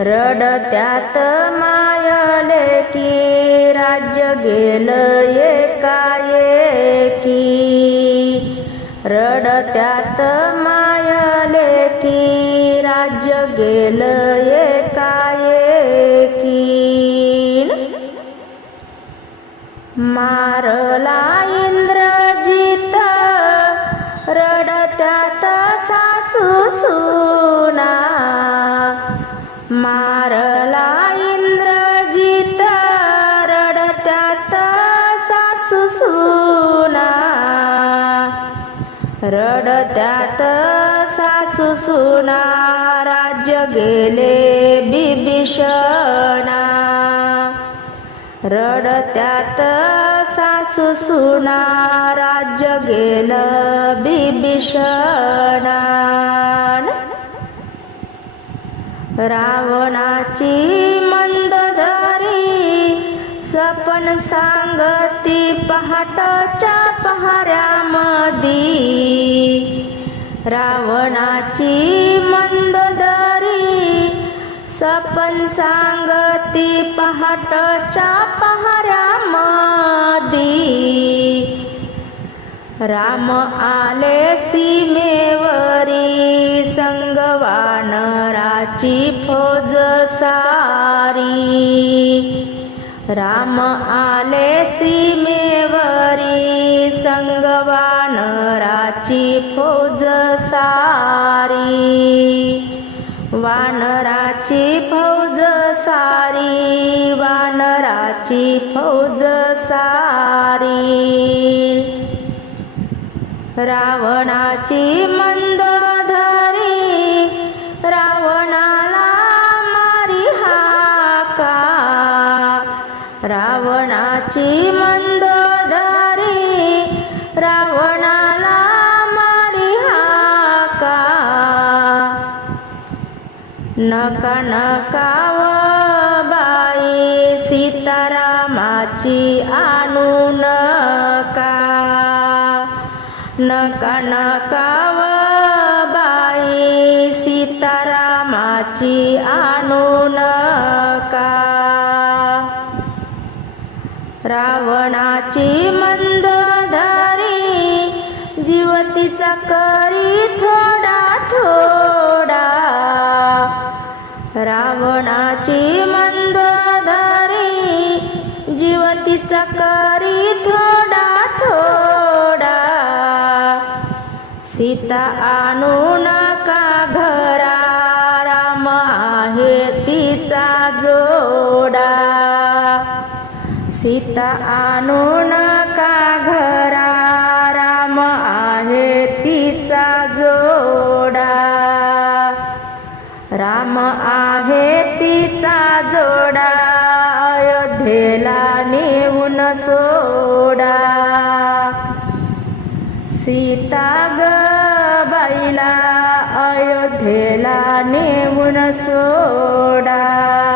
रडत्यात मायले की राज्य गेलं एकाएकी. रडत्यात मायले की राज्य गेलं एकाएकी. मारला सुना. रडत्यात सासू सुना. राज्य गेले बिभीषणा. रडत्यात सासू सुना. राज्य गेलं बिभीषणा. रावणाची मंदधारी सपन ती पहाटाच्या पहाऱ्यामधी. रावणाची मंदधारी सपन सांगती पहाटच्या पहाऱ्यामधी. राम आले सीमेवरी संगवानराची फौज सारी राम आले सीमेवरी संगवानराची फौज सारी. वानराची फौज सारी वानराची फौज सारी. रावणाची मंदधारी रावणाची मंदधारी रावणाला मारी हाका. नका नकाव बाई सीतारामाची आणू नका. नका नकाव बाई सीतारामाची आणू नका. रावणाची मंदधारी जीवतीचा करी थोडा थोडा. रावणाची मंदधारी जीवतीचा करी थोडा थोडा. सीता आणू नका घरा सीता आणू नका घरा राम आहे तिचा जोडा. राम आहे तिचा जोडा अयोध्येला नेऊन सोडा. सीता ग बाईला अयोध्येला नेऊन सोडा.